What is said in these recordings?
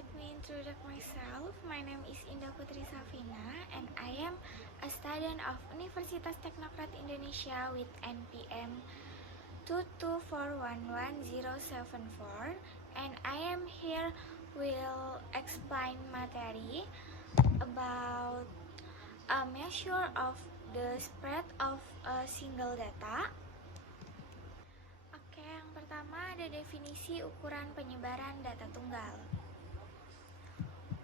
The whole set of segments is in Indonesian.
let me introduce myself. My name is Indah Putri Safina and I am a student of Universitas Teknokrat Indonesia with NPM 224111074, and I am here will explain materi about a measure of the spread of a single data. Oke, yang pertama ada definisi ukuran penyebaran data tunggal.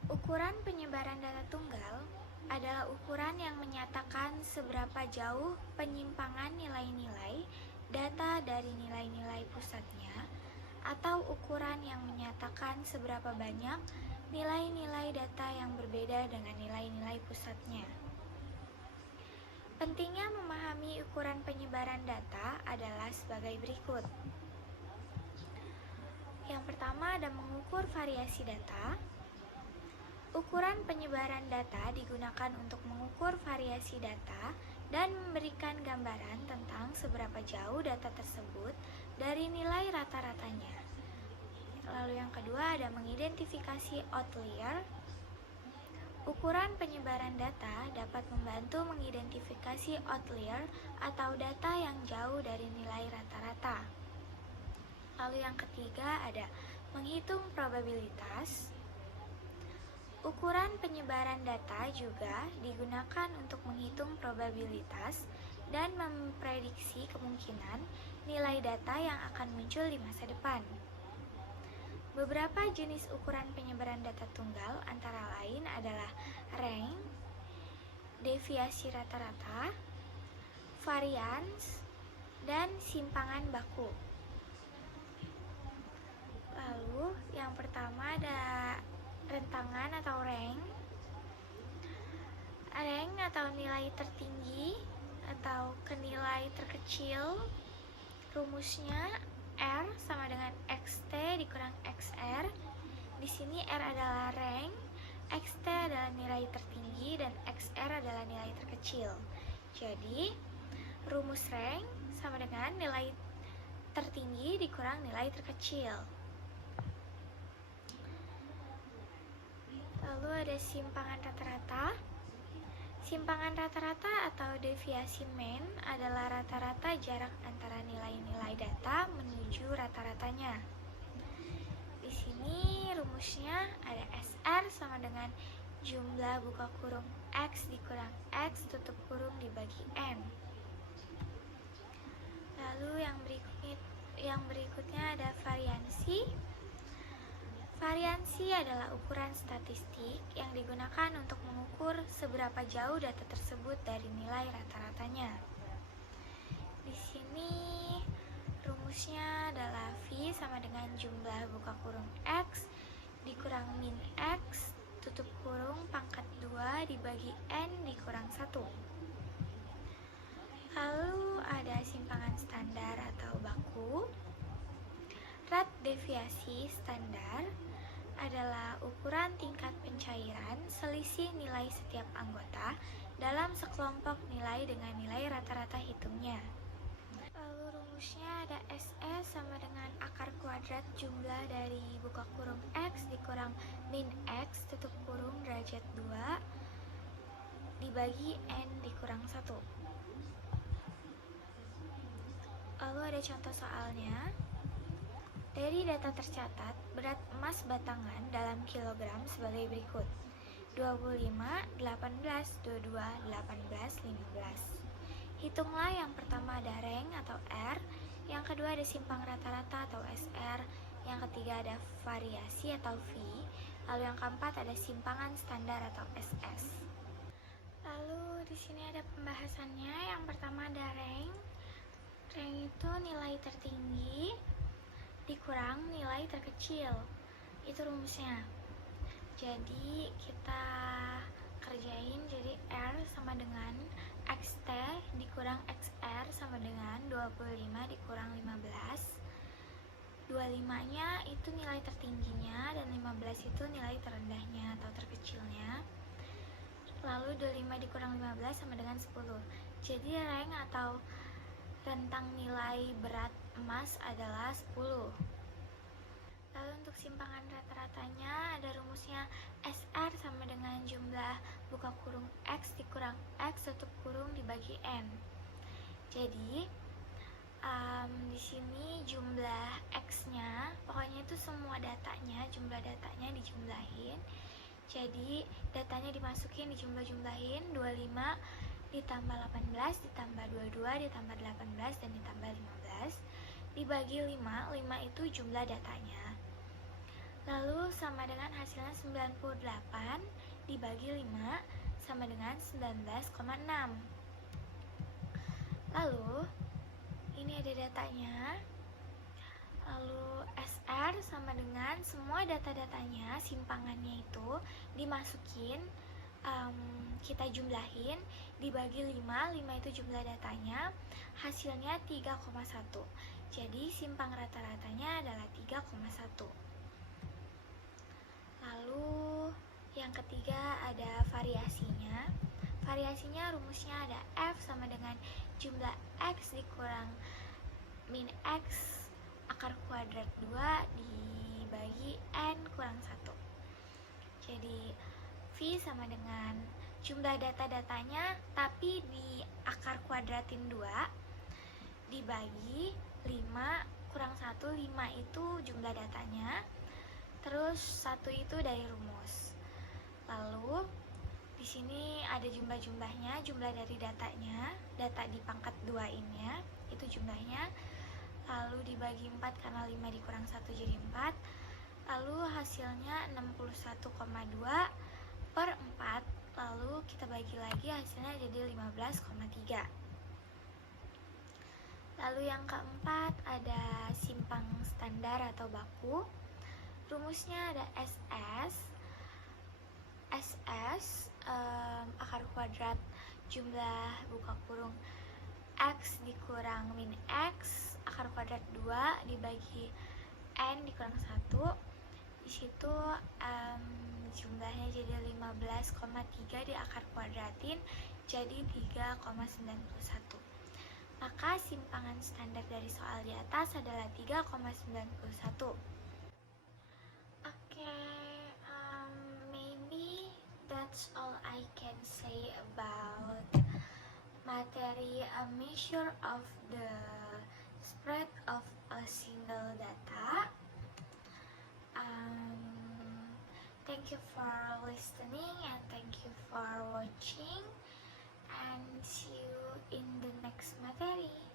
Ukuran penyebaran data tunggal adalah ukuran yang menyatakan seberapa jauh penyimpangan nilai-nilai data dari nilai-nilai pusatnya, atau ukuran yang menyatakan seberapa banyak nilai-nilai data yang berbeda dengan nilai-nilai pusatnya. Pentingnya memahami ukuran penyebaran data adalah sebagai berikut. Yang pertama ada mengukur variasi data. Ukuran penyebaran data digunakan untuk mengukur variasi data dan memberikan gambaran tentang seberapa jauh data tersebut dari nilai rata-ratanya. Lalu yang kedua ada mengidentifikasi outlier. Ukuran penyebaran data dapat membantu mengidentifikasi outlier atau data yang jauh dari nilai rata-rata. Lalu yang ketiga ada menghitung probabilitas. Ukuran penyebaran data juga digunakan untuk menghitung probabilitas dan memprediksi kemungkinan nilai data yang akan muncul di masa depan. Beberapa jenis ukuran penyebaran data tunggal antara lain adalah rank, deviasi rata-rata, variance, dan simpangan baku. Lalu yang pertama ada rentangan atau rank. Rank atau nilai tertinggi atau ke nilai terkecil. Rumusnya R sama dengan XT dikurang XR. Di sini R adalah rank, XT adalah nilai tertinggi, dan XR adalah nilai terkecil. Jadi rumus rank sama dengan nilai tertinggi dikurang nilai terkecil. Lalu ada simpangan rata-rata. Simpangan rata-rata atau deviasi mean adalah rata-rata jarak antara nilai-nilai data menuju rata-ratanya. Di sini rumusnya ada SR sama dengan jumlah buka kurung X dikurang X tutup kurung dibagi N. Lalu yang berikutnya ada variansi. Variansi adalah ukuran statistik yang digunakan untuk mengukur seberapa jauh data tersebut dari nilai rata-ratanya. Di sini rumusnya adalah V sama dengan jumlah buka kurung X dikurang min X tutup kurung pangkat 2 dibagi N dikurang 1. Lalu ada simpangan standar atau baku. Rate deviasi standar adalah ukuran tingkat pencairan selisih nilai setiap anggota dalam sekelompok nilai dengan nilai rata-rata hitungnya. Lalu rumusnya ada SE sama dengan akar kuadrat jumlah dari buka kurung X dikurang min X tutup kurung derajat 2 dibagi N dikurang 1. Lalu ada contoh soalnya. Dari data tercatat, berat emas batangan dalam kilogram sebagai berikut: 25, 18, 22, 18, 15. Hitunglah yang pertama ada rank atau R, yang kedua ada simpang rata-rata atau SR, yang ketiga ada variasi atau V, lalu yang keempat ada simpangan standar atau SS. Lalu di sini ada pembahasannya. Yang pertama ada rank. Rank itu nilai tertinggi dikurang nilai terkecil, itu rumusnya. Jadi kita kerjain, jadi R sama dengan XT dikurang XR sama dengan 25 dikurang 15. 25 nya itu nilai tertingginya dan 15 itu nilai terendahnya atau terkecilnya. Lalu 25 dikurang 15 sama dengan 10. Jadi rank atau rentang nilai berat emas adalah 10. Lalu untuk simpangan rata-ratanya ada rumus jumlah buka kurung X dikurang X tutup kurung dibagi N. Jadi di sini jumlah X-nya, pokoknya itu semua datanya, jumlah datanya dijumlahin. Jadi datanya dimasukin, dijumlahin 25 ditambah 18 ditambah 22 ditambah 18 dan ditambah 15 dibagi 5. 5 itu jumlah datanya. Lalu sama dengan hasilnya 98 dibagi 5 sama dengan 19,6. Lalu ini ada datanya. Lalu SR sama dengan semua data-datanya, simpangannya itu dimasukin, kita jumlahin dibagi 5. 5 itu jumlah datanya, hasilnya 3,1. Jadi simpang rata-ratanya adalah 3,1. Lalu yang ketiga ada variasinya. Variasinya rumusnya ada F sama dengan jumlah X dikurang min X akar kuadrat 2 dibagi N kurang 1. Jadi V sama dengan jumlah data-datanya tapi di akar kuadratin 2 dibagi 5 kurang 1. 5 itu jumlah datanya, terus 1 itu dari rumus. Lalu di sini ada jumlah-jumlahnya, jumlah dari datanya, data di pangkat 2-nya itu jumlahnya. Lalu dibagi 4 karena 5 dikurang 1 jadi 4. Lalu hasilnya 61,2 per 4. Lalu kita bagi lagi, hasilnya jadi 15,3. Lalu yang keempat ada simpang standar atau baku. Rumusnya ada SS akar kuadrat jumlah buka kurung X dikurang min X akar kuadrat 2 dibagi N dikurang 1. Di situ jumlahnya jadi 15,3 di akar kuadratin jadi 3,91. Maka simpangan standar dari soal di atas adalah 3,91. Maybe that's all I can say about materi a measure of the spread of a single data. Thank you for listening and thank you for watching, and see you in the next materi.